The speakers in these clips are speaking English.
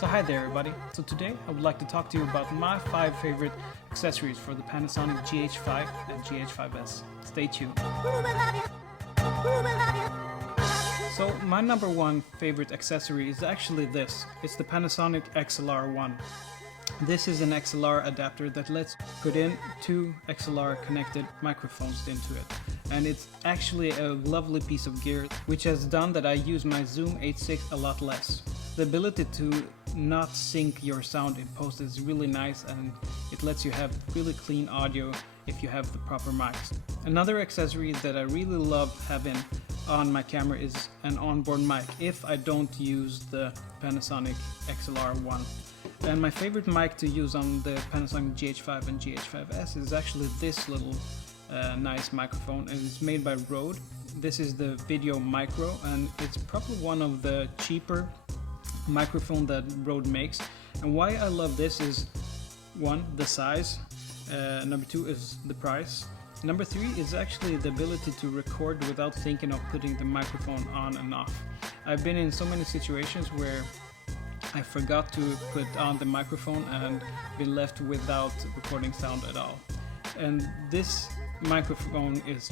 So hi there everybody. So today I would like to talk to you about my 5 favorite accessories for the Panasonic GH5 and GH5s. Stay tuned. So my number 1 favorite accessory is actually this. It's the Panasonic XLR1. This is an XLR adapter that lets you put in 2 XLR connected microphones into it. And it's actually a lovely piece of gear, which has done that I use my Zoom H6 a lot less. The ability to not sync your sound in post is really nice, and it lets you have really clean audio if you have the proper mics. Another accessory that I really love having on my camera is an onboard mic if I don't use the Panasonic XLR1. And my favorite mic to use on the Panasonic GH5 and GH5s is actually this little nice microphone, and it's made by Rode. This is the VideoMicro, and it's probably one of the cheaper microphone that Rode makes. And why I love this is 1, the size, number 2 is the price, number 3 is actually the ability to record without thinking of putting the microphone on and off. I've been in so many situations where I forgot to put on the microphone and been left without recording sound at all. And this microphone is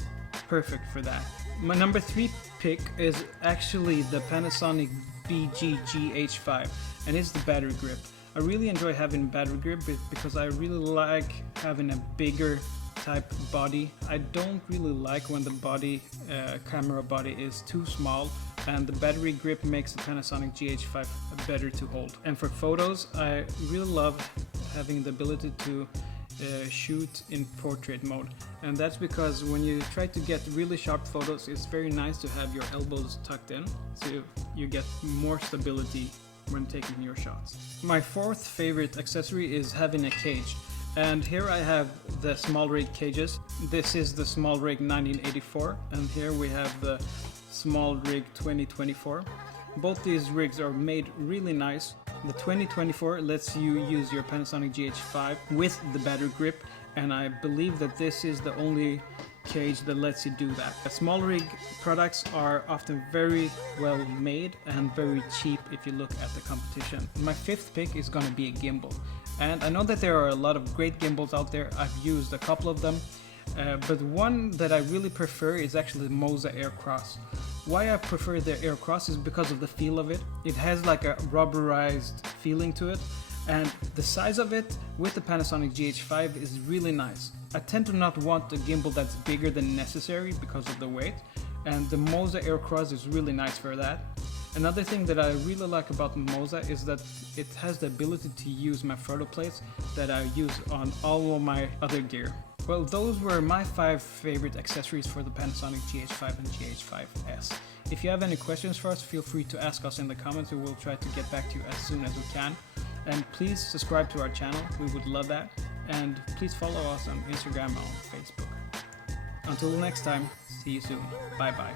perfect for that. My number 3 pick is actually the Panasonic GH5, and it's the battery grip. I really enjoy having battery grip because I really like having a bigger type body. I don't really like when the body, camera body is too small, and the battery grip makes the Panasonic GH5 better to hold. And for photos, I really love having the ability to shoot in portrait mode, and that's because when you try to get really sharp photos, it's very nice to have your elbows tucked in, so you get more stability when taking your shots. My 4th favorite accessory is having a cage, and here I have the small rig cages. This is the small rig 1984, and here we have the small rig 2024. Both these rigs are made really nice. The 2024 lets you use your Panasonic GH5 with the battery grip, and I believe that this is the only cage that lets you do that. The small rig products are often very well made and very cheap if you look at the competition. My 5th pick is going to be a gimbal, and I know that there are a lot of great gimbals out there. I've used a couple of them, but one that I really prefer is actually the Moza Aircross. Why I prefer the Aircross is because of the feel of it. It has like a rubberized feeling to it, and the size of it with the Panasonic GH5 is really nice. I tend to not want a gimbal that's bigger than necessary because of the weight, and the Moza Aircross is really nice for that. Another thing that I really like about the Moza is that it has the ability to use my photo plates that I use on all of my other gear. Well, those were my 5 favorite accessories for the Panasonic GH5 and GH5s. If you have any questions for us, feel free to ask us in the comments, and we'll try to get back to you as soon as we can. And please subscribe to our channel, we would love that. And please follow us on Instagram and Facebook. Until next time, see you soon. Bye bye.